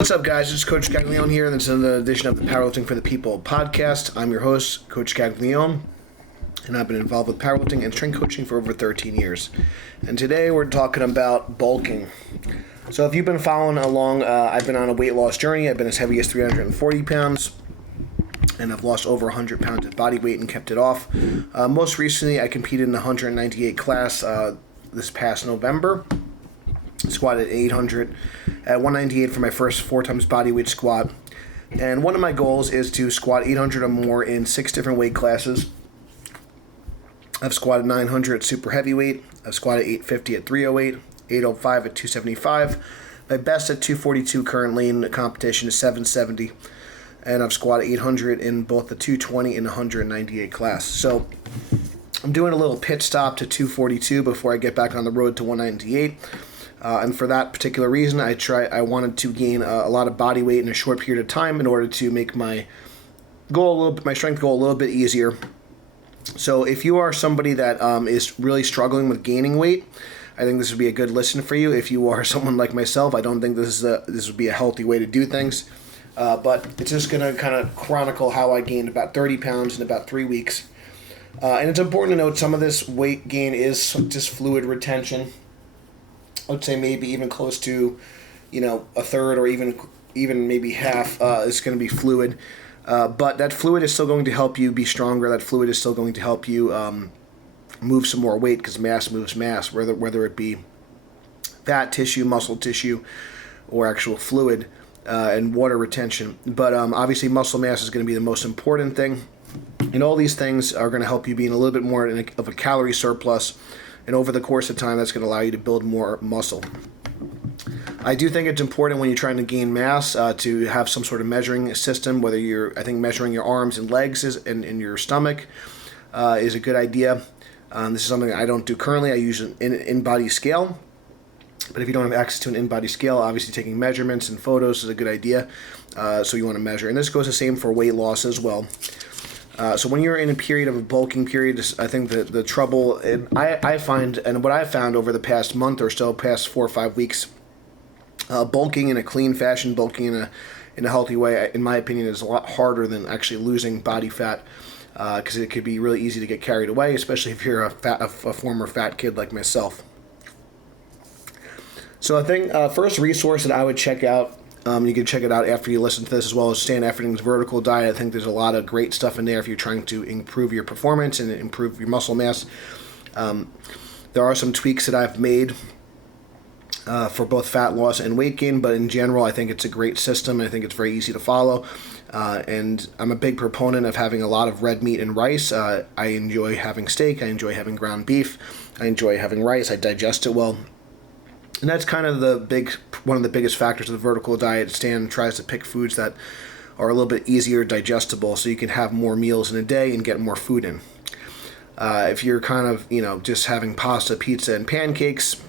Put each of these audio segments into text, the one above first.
What's up, guys? It's Coach Caglione here, and this is another edition of the Powerlifting for the People podcast. I'm your host, Coach Caglione, and I've been involved with powerlifting and strength coaching for over 13 years. And today we're talking about bulking. So if you've been following along, I've been on a weight loss journey. I've been as heavy as 340 pounds, and I've lost over 100 pounds of body weight and kept it off. Most recently, I competed in the 198 class this past November. Squatted 800 at 198 for my first 4 times body weight squat. And one of my goals is to squat 800 or more in 6 different weight classes. I've squatted 900 at super heavyweight. I've squatted 850 at 308, 805 at 275. My best at 242 currently in the competition is 770. And I've squatted 800 in both the 220 and 198 class. So I'm doing a little pit stop to 242 before I get back on the road to 198. And for that particular reason, I wanted to gain a lot of body weight in a short period of time in order to make my strength goal a little bit easier. So if you are somebody that is really struggling with gaining weight, I think this would be a good listen for you. If you are someone like myself, I don't think this would be a healthy way to do things. But it's just going to kind of chronicle how I gained about 30 pounds in about 3 weeks. And it's important to note some of this weight gain is just fluid retention. I would say maybe even close to, a third or even maybe half is going to be fluid. But that fluid is still going to help you be stronger. That fluid is still going to help you move some more weight because mass moves mass, whether it be fat tissue, muscle tissue, or actual fluid and water retention. But obviously muscle mass is going to be the most important thing. And all these things are going to help you be in a little bit more of a calorie surplus. And over the course of time, that's going to allow you to build more muscle. I do think it's important when you're trying to gain mass to have some sort of measuring system, I think measuring your arms and legs and your stomach is a good idea. This is something I don't do currently. I use an in-body scale. But if you don't have access to an in-body scale, obviously taking measurements and photos is a good idea. So you want to measure. And this goes the same for weight loss as well. So when you're in a period of a bulking period, I think that the trouble I find, and what I've found over the past month or so, past 4 or 5 weeks, bulking in a clean fashion, bulking in a healthy way, in my opinion, is a lot harder than actually losing body fat, because it could be really easy to get carried away, especially if you're a former fat kid like myself. So I think first resource that I would check out. You can check it out after you listen to this, as well as Stan Efferding's Vertical Diet. I think there's a lot of great stuff in there if you're trying to improve your performance and improve your muscle mass. There are some tweaks that I've made for both fat loss and weight gain, but in general, I think it's a great system. I think it's very easy to follow. And I'm a big proponent of having a lot of red meat and rice. I enjoy having steak. I enjoy having ground beef. I enjoy having rice. I digest it well. And that's kind of one of the biggest factors of the vertical diet. Stan tries to pick foods that are a little bit easier digestible so you can have more meals in a day and get more food in. If you're kind of, just having pasta, pizza, and pancakes,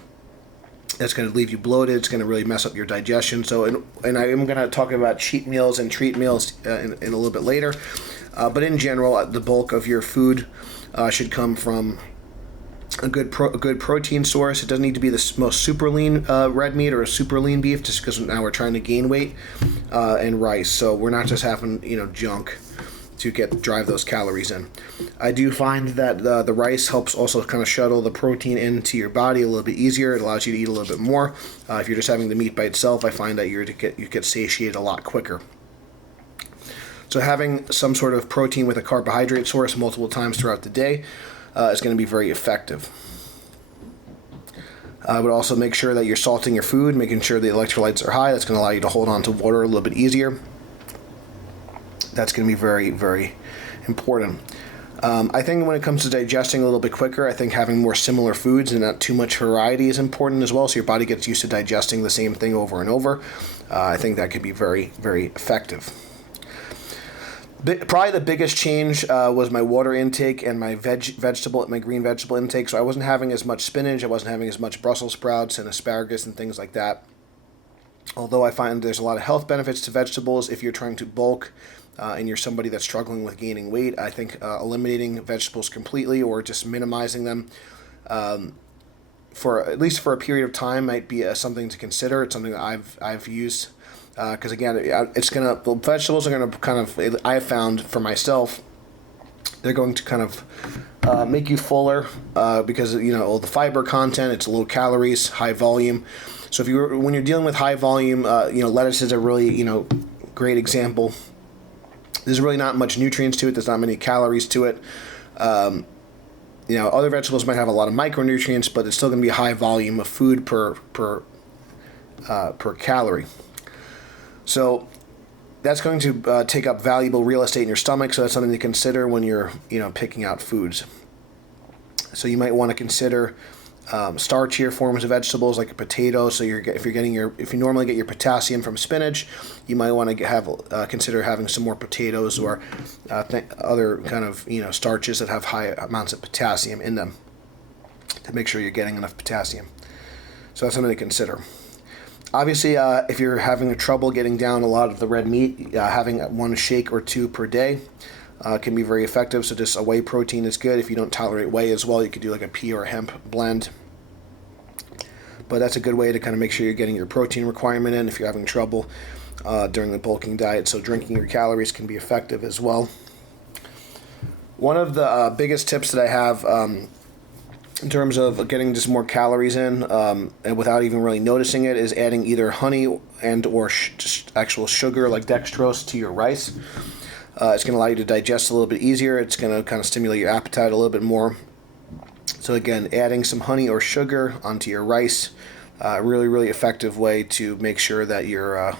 that's going to leave you bloated. It's going to really mess up your digestion. So, and I am going to talk about cheat meals and treat meals in a little bit later. But in general, the bulk of your food should come from a good protein source. It doesn't need to be the most super lean red meat or a super lean beef, just because now we're trying to gain weight, and rice. So we're not just having junk to drive those calories in. I do find that the rice helps also kind of shuttle the protein into your body a little bit easier. It allows you to eat a little bit more. If you're just having the meat by itself, I find that you get satiated a lot quicker. So having some sort of protein with a carbohydrate source multiple times throughout the day is going to be very effective. I would also make sure that you're salting your food, making sure the electrolytes are high. That's going to allow you to hold on to water a little bit easier. That's going to be very, very important. I think when it comes to digesting a little bit quicker, I think having more similar foods and not too much variety is important as well, so your body gets used to digesting the same thing over and over. I think that could be very, very effective. Probably the biggest change was my water intake and my my green vegetable intake. So I wasn't having as much spinach, I wasn't having as much Brussels sprouts and asparagus and things like that. Although I find there's a lot of health benefits to vegetables if you're trying to bulk and you're somebody that's struggling with gaining weight, I think eliminating vegetables completely or just minimizing them for at least for a period of time might be something to consider. It's something that I've used because again, the vegetables are gonna kind of, I have found for myself, they're going to kind of make you fuller because all the fiber content. It's low calories, high volume. So when you're dealing with high volume, lettuce is a really great example. There's really not much nutrients to it. There's not many calories to it. Other vegetables might have a lot of micronutrients, but it's still going to be a high volume of food per calorie. So that's going to take up valuable real estate in your stomach. So that's something to consider when you're picking out foods. So you might want to consider starchier forms of vegetables like a potato. So if you normally get your potassium from spinach, you might want to consider having some more potatoes or other kind of starches that have high amounts of potassium in them to make sure you're getting enough potassium. So that's something to consider. Obviously, if you're having trouble getting down a lot of the red meat, having one shake or two per day can be very effective. So just a whey protein is good. If you don't tolerate whey as well, you could do like a pea or hemp blend. But that's a good way to kind of make sure you're getting your protein requirement in if you're having trouble during the bulking diet. So drinking your calories can be effective as well. One of the biggest tips that I have in terms of getting just more calories in and without even really noticing it is adding either honey and or just actual sugar like dextrose to your rice. It's going to allow you to digest a little bit easier. It's going to kind of stimulate your appetite a little bit more. So again, adding some honey or sugar onto your rice, really, really effective way to make sure that you're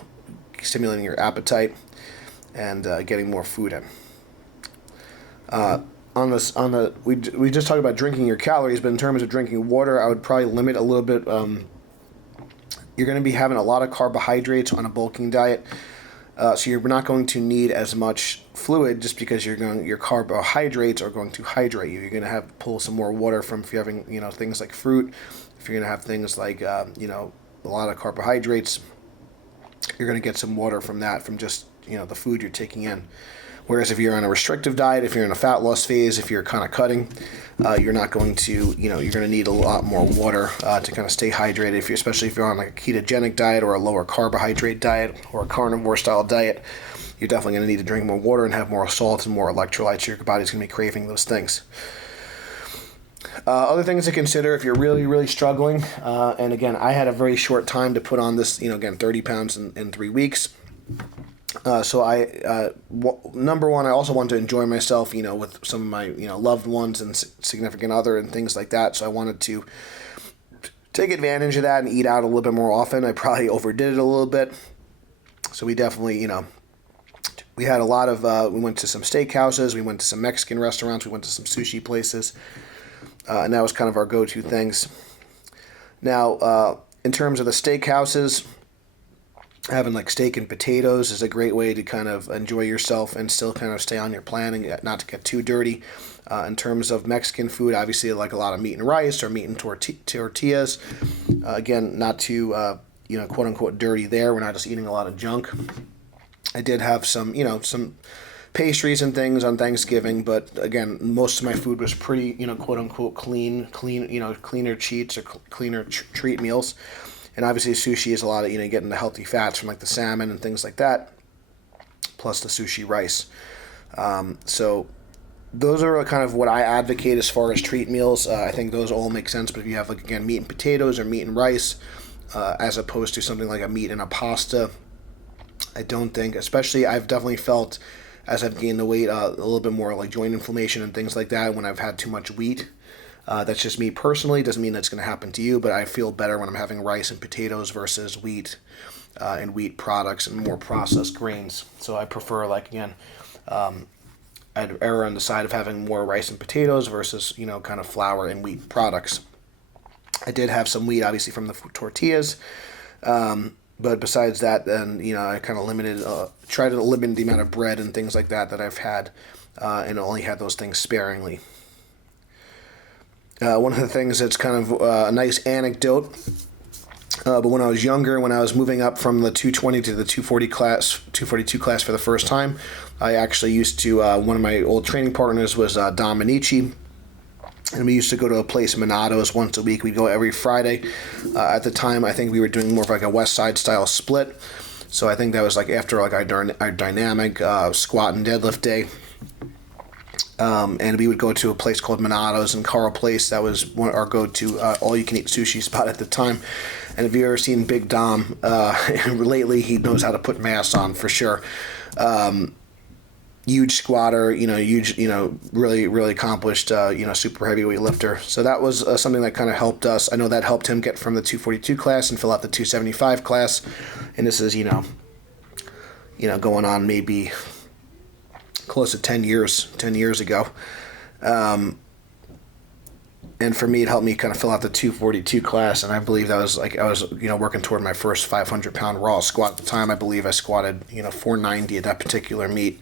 stimulating your appetite and getting more food in. We just talked about drinking your calories, but in terms of drinking water, I would probably limit a little bit. You're going to be having a lot of carbohydrates on a bulking diet. So you're not going to need as much fluid just because your carbohydrates are going to hydrate you. You're going to pull some more water from if you're having things like fruit. If you're going to have things like a lot of carbohydrates, you're going to get some water from that from just the food you're taking in. Whereas if you're on a restrictive diet, if you're in a fat loss phase, if you're kind of cutting, you're not going to, you're going to need a lot more water to kind of stay hydrated. Especially if you're on like a ketogenic diet or a lower carbohydrate diet or a carnivore style diet, you're definitely going to need to drink more water and have more salts and more electrolytes. Your body's going to be craving those things. Other things to consider if you're really, really struggling, and again, I had a very short time to put on this, 30 pounds in 3 weeks. So number one, I also wanted to enjoy myself, with some of my, loved ones and significant other and things like that. So I wanted to take advantage of that and eat out a little bit more often. I probably overdid it a little bit. So we definitely, we had a lot of, we went to some steakhouses, we went to some Mexican restaurants, we went to some sushi places, and that was kind of our go-to things. Now, in terms of the steakhouses, having like steak and potatoes is a great way to kind of enjoy yourself and still kind of stay on your plan and not to get too dirty. In terms of Mexican food, obviously I like a lot of meat and rice or meat and tortillas. Again, not too, quote unquote dirty there. We're not just eating a lot of junk. I did have some, some pastries and things on Thanksgiving, but again, most of my food was pretty, quote unquote clean, cleaner cheats or cleaner treat meals. And obviously sushi is a lot of, getting the healthy fats from like the salmon and things like that, plus the sushi rice. So those are kind of what I advocate as far as treat meals. I think those all make sense, but if you have, like, again, meat and potatoes or meat and rice, as opposed to something like a meat and a pasta, I don't think, especially I've definitely felt as I've gained the weight a little bit more like joint inflammation and things like that when I've had too much wheat. That's just me personally. Doesn't mean that's going to happen to you, but I feel better when I'm having rice and potatoes versus wheat and wheat products and more processed grains. So I prefer, like, again, I'd err on the side of having more rice and potatoes versus, kind of flour and wheat products. I did have some wheat, obviously, from the tortillas. But besides that, then, I kind of tried to limit the amount of bread and things like that I've had, and only had those things sparingly. One of the things that's kind of a nice anecdote, but when I was younger, when I was moving up from the 220 to the 242 class for the first time, I actually used to, one of my old training partners was Dominici, and we used to go to a place, Monato's, once a week. We'd go every Friday. At the time, I think we were doing more of like a West Side style split. So I think that was like after like our dynamic squat and deadlift day. And we would go to a place called Monato's in Carl Place. That was our go-to all-you-can-eat sushi spot at the time. And if you've ever seen Big Dom, lately he knows how to put mass on for sure. Huge squatter, really, really accomplished, super heavyweight lifter. So that was something that kind of helped us. I know that helped him get from the 242 class and fill out the 275 class. And this is, going on maybe close to 10 years ago. And for me, it helped me kind of fill out the 242 class. And I believe that was like, I was, working toward my first 500 pound raw squat at the time. I believe I squatted, 490 at that particular meet.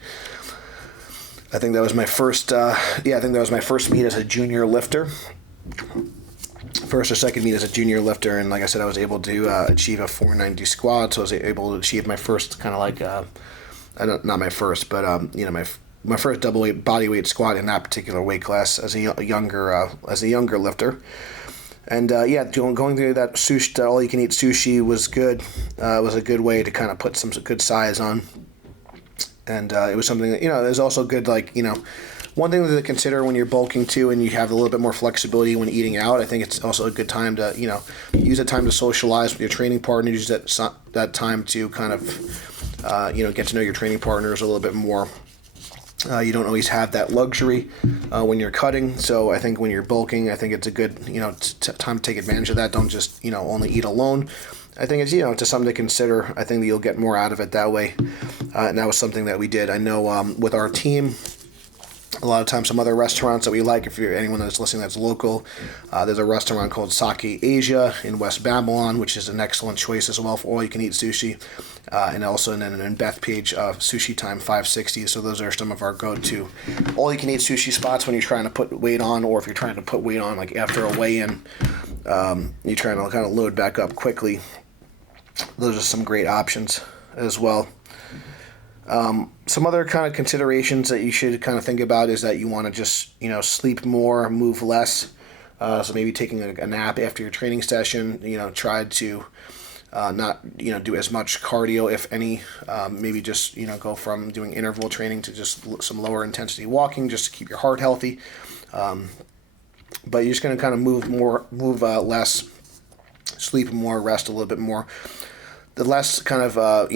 I think that was my first, meet as a junior lifter. First or second meet as a junior lifter. And like I said, I was able to achieve a 490 squat. So I was able to achieve my first kind of like, not my first, but my first double weight body weight squat in that particular weight class as a younger lifter. And going through that sushi, that all you can eat sushi was good. It was a good way to kind of put some good size on. And it was something that, there's also good, one thing to consider when you're bulking too, and you have a little bit more flexibility when eating out. I think it's also a good time to, use that time to socialize with your training partner. Use that time to kind of, get to know your training partners a little bit more. You don't always have that luxury when you're cutting. So I think when you're bulking, I think it's a good, time to take advantage of that. Don't just, only eat alone. I think it's, just something to consider. I think that you'll get more out of it that way. And that was something that we did. I know with our team, a lot of times some other restaurants that we like, if you're anyone that's listening that's local, there's a restaurant called Sake Asia in West Babylon, which is an excellent choice as well for all-you-can-eat sushi. And also in Bethpage, Sushi Time 560. So those are some of our go-to all-you-can-eat sushi spots when you're trying to put weight on, or if you're trying to put weight on like after a weigh-in, you're trying to kind of load back up quickly. Those are some great options as well. Some other kind of considerations that you should kind of think about is that you want to just, sleep more, move less. So maybe taking a nap after your training session, try to not, do as much cardio, if any. Maybe just, go from doing interval training to just some lower intensity walking just to keep your heart healthy. But you're just going to kind of move less, sleep more, rest a little bit more. The less kind of,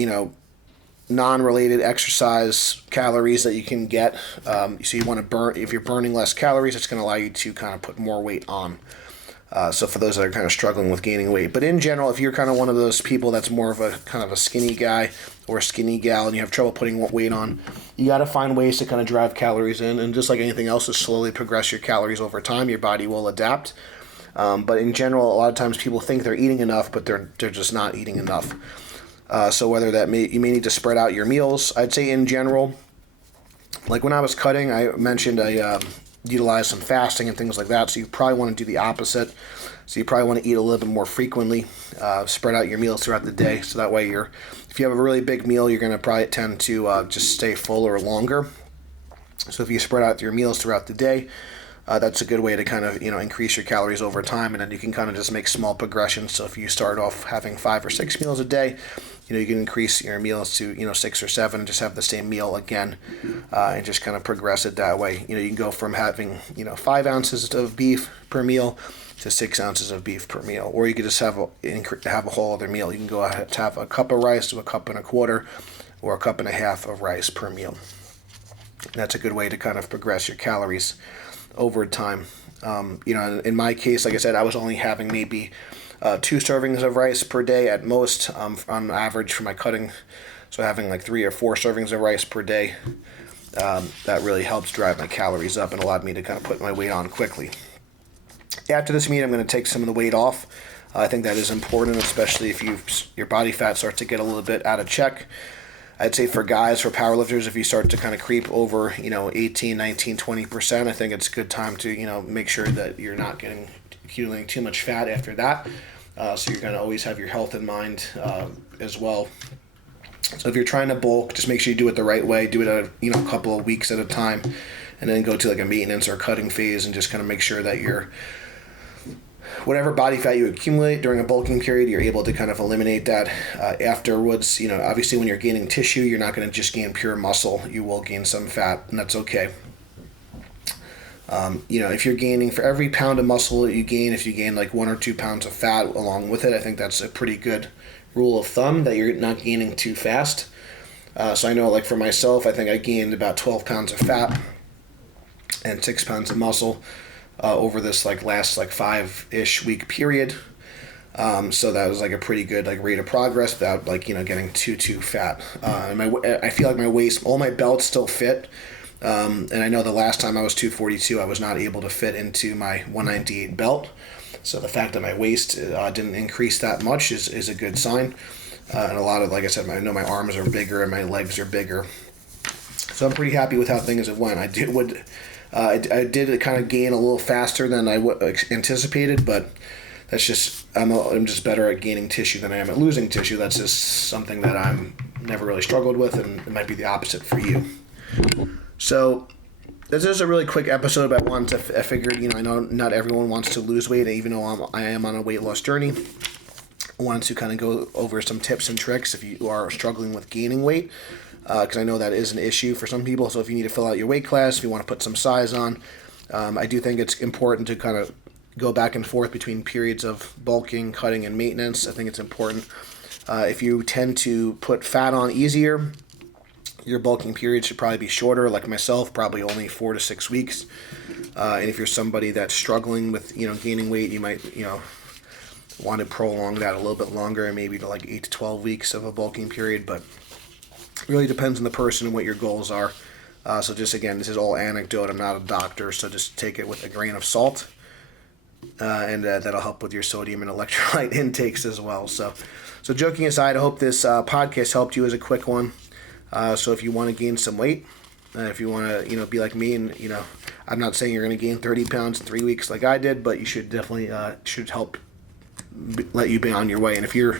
non-related exercise calories that you can get. So you want to burn, if you're burning less calories, it's going to allow you to kind of put more weight on. So for those that are kind of struggling with gaining weight. But in general, if you're kind of one of those people that's more of a kind of a skinny guy or a skinny gal and you have trouble putting weight on, you got to find ways to kind of drive calories in. And just like anything else, to slowly progress your calories over time, your body will adapt. But in general, a lot of times people think they're eating enough, but they're just not eating enough. So whether you may need to spread out your meals. I'd say in general, like when I was cutting, I mentioned I utilized some fasting and things like that. So you probably want to do the opposite. So you probably want to eat a little bit more frequently, spread out your meals throughout the day. So that way if you have a really big meal, you're going to probably tend to just stay fuller longer. So if you spread out your meals throughout the day, that's a good way to kind of, increase your calories over time, and then you can kind of just make small progressions. So if you start off having 5 or 6 meals a day, you can increase your meals to, 6 or 7 and just have the same meal again, and just kind of progress it that way. You can go from having, 5 ounces of beef per meal to 6 ounces of beef per meal, or you could just have a whole other meal. You can go ahead to have a cup of rice to a cup and a quarter, or a cup and a half of rice per meal. And that's a good way to kind of progress your calories over time. In my case, like I said, I was only having maybe 2 servings of rice per day at most, on average for my cutting. So having like 3 or 4 servings of rice per day, that really helps drive my calories up and allowed me to kind of put my weight on quickly. After this meet, I'm going to take some of the weight off. I think that is important, especially if your body fat starts to get a little bit out of check. I'd say for guys, for powerlifters, if you start to kind of creep over, 18, 19, 20%, I think it's a good time to, make sure that you're not accumulating too much fat after that. So you're going to always have your health in mind as well. So if you're trying to bulk, just make sure you do it the right way. Do it at a couple of weeks at a time, and then go to like a maintenance or cutting phase and just kind of make sure that you're whatever body fat you accumulate during a bulking period, you're able to kind of eliminate that afterwards. Obviously when you're gaining tissue, you're not going to just gain pure muscle. You will gain some fat, and that's okay. If you're gaining, for every pound of muscle that you gain, if you gain like 1 or 2 pounds of fat along with it, I think that's a pretty good rule of thumb, that you're not gaining too fast. So I know, like for myself, I think I gained about 12 pounds of fat and 6 pounds of muscle over this last 5-ish week period. So that was a pretty good rate of progress without getting too fat. And I feel like my waist, all my belts still fit. And I know the last time I was 242, I was not able to fit into my 198 belt. So the fact that my waist didn't increase that much is a good sign. And a lot of, like I said, I know my arms are bigger and my legs are bigger. So I'm pretty happy with how things have went. I did kind of gain a little faster than I anticipated, but that's just, I'm just better at gaining tissue than I am at losing tissue. That's just something that I'm never really struggled with, and it might be the opposite for you. So this is a really quick episode, but I figured, I know not everyone wants to lose weight, even though I am on a weight loss journey. I wanted to kind of go over some tips and tricks if you are struggling with gaining weight, because I know that is an issue for some people. So if you need to fill out your weight class, if you want to put some size on, I do think it's important to kind of go back and forth between periods of bulking, cutting, and maintenance. I think it's important. If you tend to put fat on easier, your bulking period should probably be shorter, like myself, probably only 4 to 6 weeks. And if you're somebody that's struggling with, gaining weight, you might, want to prolong that a little bit longer, and maybe to 8 to 12 weeks of a bulking period. But it really depends on the person and what your goals are. So just, again, this is all anecdote. I'm not a doctor, so just take it with a grain of salt. And that'll help with your sodium and electrolyte intakes as well. So joking aside, I hope this podcast helped you as a quick one. So if you want to gain some weight, if you want to, be like me, and, I'm not saying you're going to gain 30 pounds in 3 weeks like I did, but you should definitely, should help let you be on your way. And if your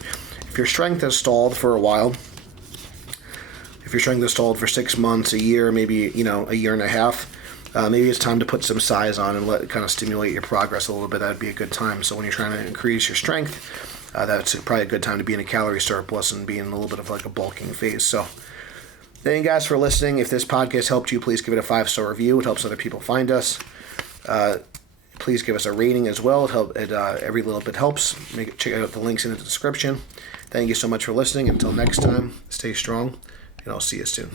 strength has stalled for a while, if your strength has stalled for 6 months, a year, maybe, a year and a half, maybe it's time to put some size on and let it kind of stimulate your progress a little bit. That'd be a good time. So when you're trying to increase your strength, that's probably a good time to be in a calorie surplus and be in a little bit of a bulking phase. So thank you guys for listening. If this podcast helped you, please give it a 5-star review. It helps other people find us. Please give us a rating as well. Every little bit helps. Check out the links in the description. Thank you so much for listening. Until next time, stay strong, and I'll see you soon.